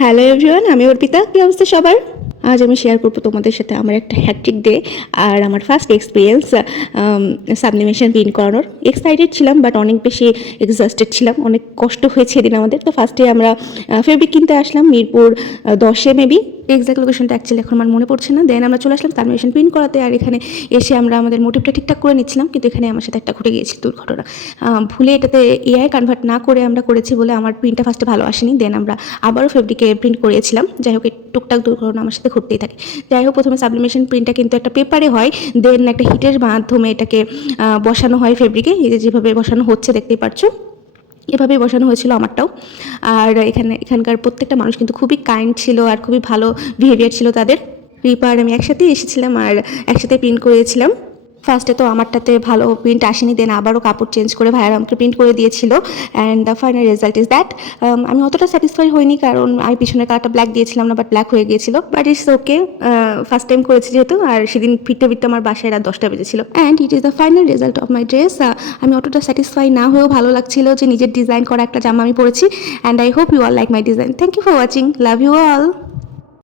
Hello everyone, আমি অর্পিতা। কী অবস্থা সবার? আজ আমি শেয়ার করবো তোমাদের সাথে আমার একটা হ্যাট্রিক ডে আর আমার ফার্স্ট এক্সপিরিয়েন্স সাবলিমেশন প্রিন্ট করানোর। এক্সাইটেড ছিলাম বাট অনেক বেশি এক্সস্টেড ছিলাম, অনেক কষ্ট হয়েছে এদিন আমাদের। তো ফার্স্টে আমরা ফেব্রিক কিনতে আসলাম মিরপুর 10-এ মেবি, এক্সাক্ট লোকেশনটা অ্যাকচুয়ালি এখন আমার মনে পড়ছে না। দেন আমরা চলে আসলাম সাবলিমেশন প্রিন্ট করাতে, আর এখানে এসে আমরা আমাদের মোটিভটা ঠিকঠাক করে নিচ্ছিলাম, কিন্তু এখানে আমার সাথে একটা ঘটে গিয়েছিল দুর্ঘটনা। ভুলে এটাতে এআই কনভার্ট না করে আমরা করেছি বলে আমার প্রিন্টটা ফার্স্টে ভালো আসেনি। দেন আমরা আবারও ফেব্রিকে প্রিন্ট করিয়েছিলাম। যাই হোক, টুকটাক দুর্ঘটনা আমার সাথে ঘটতেই থাকে। যাই হোক, প্রথমে সাবলিমেশন প্রিন্টটা কিন্তু একটা পেপারে হয়, দেন একটা হিটের মাধ্যমে এটাকে বসানো হয় ফেব্রিকে। এই যে যেভাবে বসানো হচ্ছে দেখতেই পাচ্ছ, এভাবেই বসানো হয়েছিল আমারটাও। আর এখানকার প্রত্যেকটা মানুষ কিন্তু খুবই কাইন্ড ছিল আর খুবই ভালো বিহেভিয়ার ছিল তাদের। রিপা আর আমি একসাথেই এসেছিলাম আর একসাথে প্রিন্ট করিয়েছিলাম। ফার্স্টে তো আমারটাতে ভালো প্রিন্ট আসেনি, দেন আবারও কাপড় চেঞ্জ করে ভাইয়ারা আমাকে প্রিন্ট করে দিয়েছিল। And the final result is that. আমি অতটা স্যাটিসফাই হইনি, কারণ আমি পিছনের কালারটা ব্ল্যাক দিয়েছিলাম না, বাট ব্ল্যাক হয়ে গিয়েছিল। But it's okay, first time করেছি যেহেতু। আর সেদিন ফিরতে ফিরতে আমার বাসায় রাত 10টা বেজেছিল। And it is the final result of my dress. আমি অতটা স্যাটিসফাই না হয়েও ভালো লাগছিল যে নিজের ডিজাইন করা একটা জামা আমি পরেছি। And I hope you all like my design. Thank you for watching. Love you all.